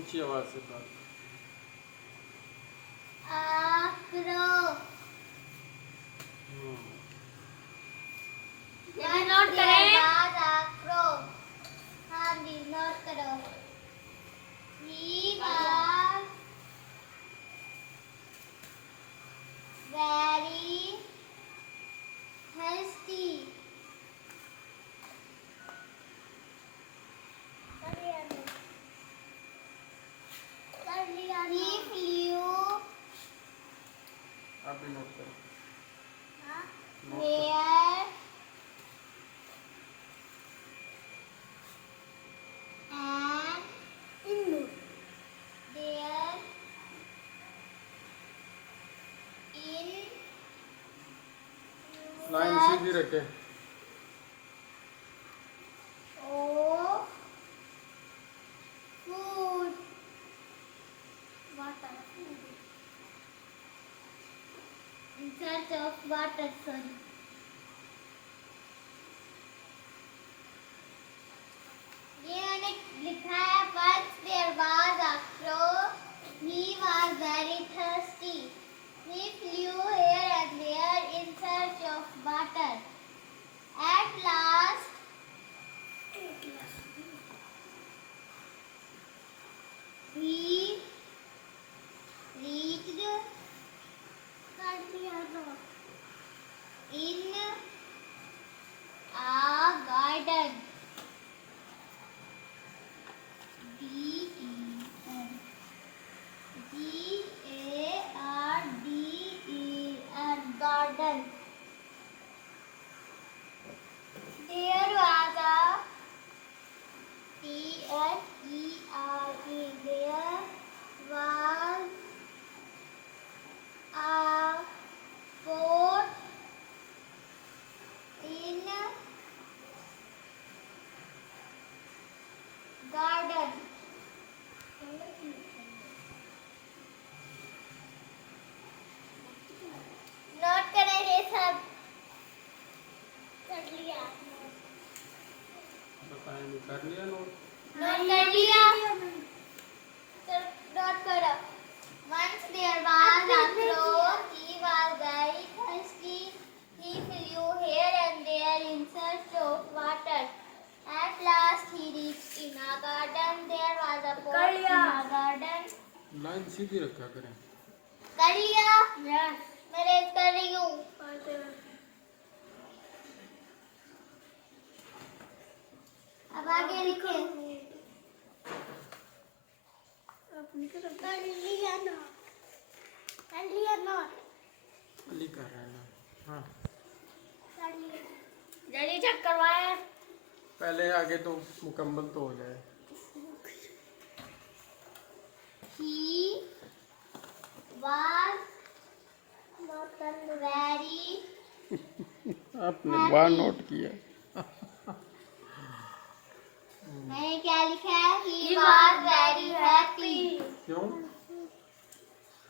ऊंची आवाज से बात। आक्रो ये नोट करें। आक्रो हाँ जी नोट करो। He was very thirsty. He flew आप भी नोट करो। there and there in line सीधी रखे। of food. Water. In search of water, sorry. ये मैंने लिखा है once there was a crow. He was very thirsty. He flew here and there in search of water. At last, he reached in a garden. D-E-N G-A-R-D-E-N garden. There was a T-H-E-R-E. There was a pot in garden. Note करें ये सब कर लिया। बताएंगे कर लिया note. Note कर लिया। तो नोट करो। Once there was a crow. He was very thirsty. He flew here and there in search of water. At last he reached in a garden. There was a pot in a garden. Line सीधी रखा करें। कर लिया। यस मैं रेड कर रही हूँ। अब आगे लिखे। कर लिया नोट। कर लिया नोट। लिखा है ना। हाँ कर लिया। जल्दी चेक करवाए। पहले आगे तो मुकम्मल तो हो जाए। He was very आपने वहाँ नोट किया। मैंने क्या लिखा है? He was very happy. क्यों?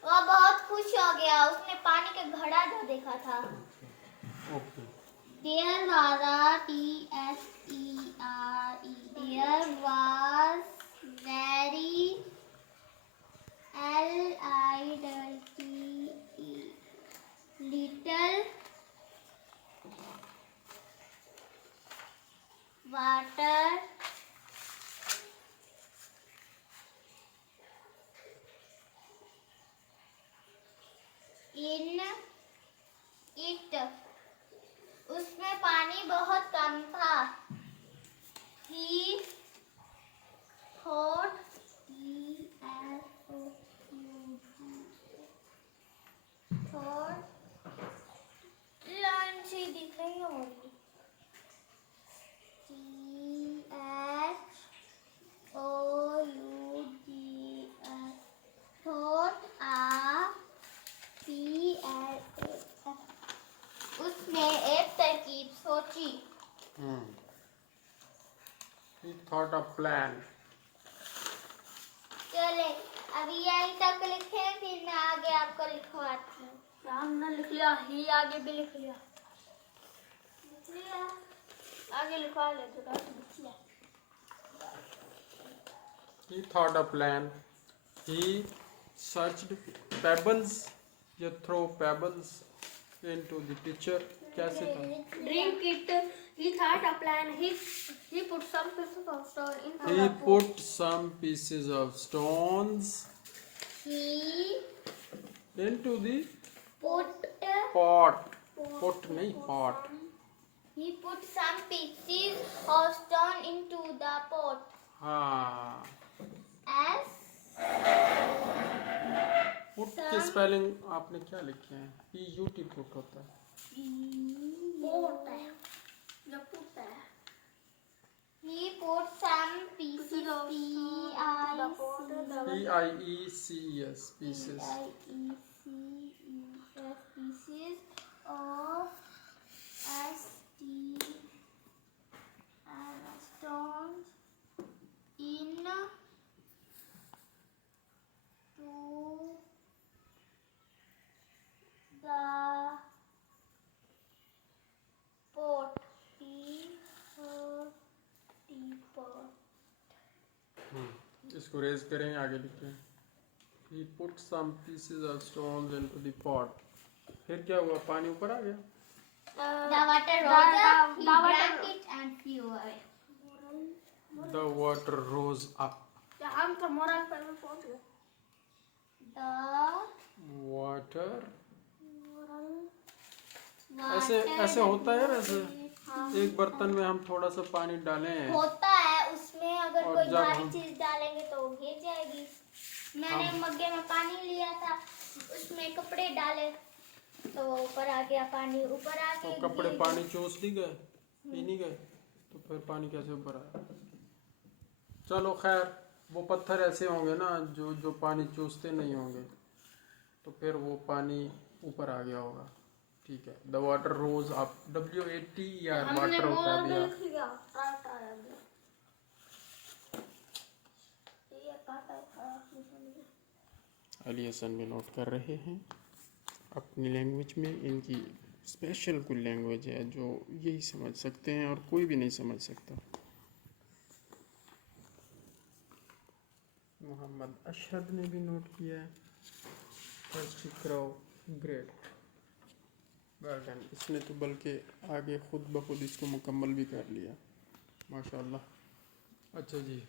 वो बहुत खुश हो गया। उसने पानी का घड़ा जो देखा था। Okay. There was a T-H-E-R-E. There was very L-I-T-T-E. Little water in it. उसमें पानी बहुत कम था। He thought thought लाइन से दिख रही होगी। T-H-O-U-G-S thought उसने एक तरकीब सोची। He thought of plan. चले अभी यहीं तक लिखे फिर मैं आगे आपको लिखवाती हूँ। हमने लिख लिया। ही आगे भी लिख लिया। लिख लिया। आगे लिखवा ले तो लिख लिया। He thought a plan. He searched pebbles. You throw pebbles into the pitcher. कैसे था? Drink it. He thought a plan. He put some pieces of stone into He the pot. put some pieces of stones He into the put pot. Put नहीं pot. he put some pieces of stone into the pot. हाँ. As Put की spelling आपने क्या लिखे हैं? P-U-T put होता है. Pot है. जब put है. he put some pieces of P-I-E-C-E-S pieces. pieces of stones in to the pot. Teapot. इसको रेज करें आगे लिखें. He put some pieces of stones into the pot. फिर क्या हुआ? पानी ऊपर आ गया. The water rose up. He drank it and flew away. The water rose up. हम तो मोरल पे में पहुंच गए. The Water. water ऐसे होता है वैसे. एक बर्तन में हम थोड़ा सा पानी डालें होता है, उसमें अगर और कोई जब भारी हम- चीज डालेंगे तो गिर जाएगी. मैंने मग्गे में पानी लिया था, उसमें कपड़े डाले तो ऊपर आ गया पानी. ऊपर आ तो के कपड़े गिर पानी चूस नहीं गए, पी नहीं गए, तो फिर पानी कैसे ऊपर आया? चलो खैर, वो पत्थर ऐसे होंगे ना जो पानी चूसते नहीं होंगे, तो फिर वो पानी ऊपर आ गया होगा. ठीक है. The water rose up. WATER हमने वाटर होता है मोरल पे भैया. लिख लिया. ट्राई आ गया. ये काटा था. अली हसन भी नोट कर रहे हैं अपनी लैंग्वेज में. इनकी स्पेशल कोई लैंग्वेज है जो यही समझ सकते हैं और कोई भी नहीं समझ सकता. मोहम्मद अशहद ने भी नोट किया है. ग्रेट. Well done. इसने तो बल्कि आगे खुद ब खुद इसको मुकम्मल भी कर लिया. माशाल्लाह. अच्छा जी.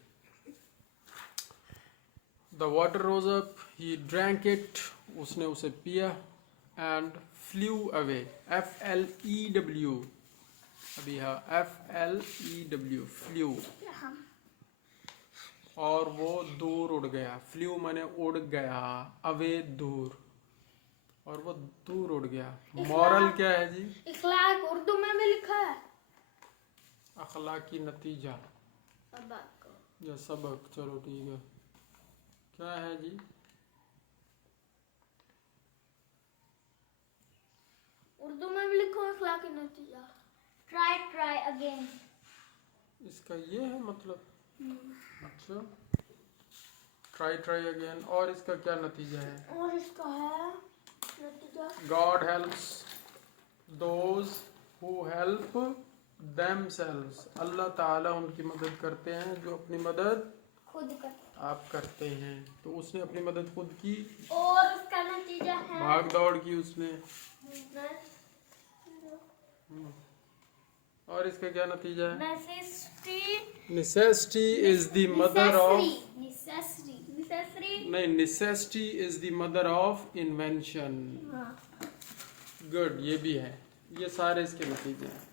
The water rose up. He drank it. उसने उसे पिया. And flew away. FLEW. Abiha. FLEW. Flew. और वो दूर उड़ गया. फ्लू माने उड़ गया. अवे दूर. और वो दूर उड़ गया. मॉरल क्या है जी? इखलाक उर्दू में भी लिखा है. अखलाकी नतीजा सबक. या सबक. चलो ठीक है. क्या है जी? उर्दू में भी लिखो इखलाकी नतीजा. try again. इसका ये है मतलब. अच्छा. Try again. और इसका क्या नतीजा है? और इसका है नतीजा. God helps those who help themselves. अल्लाह ताला उनकी मदद करते हैं जो अपनी मदद खुद कर. आप करते हैं. तो उसने अपनी मदद खुद की. और उसका नतीजा है भाग दौड़ की उसने. और इसका क्या नतीजा है? Necessity is the mother of. necessary. नहीं, necessity is the mother of invention. Good. ये भी है. ये सारे इसके नतीजे हैं.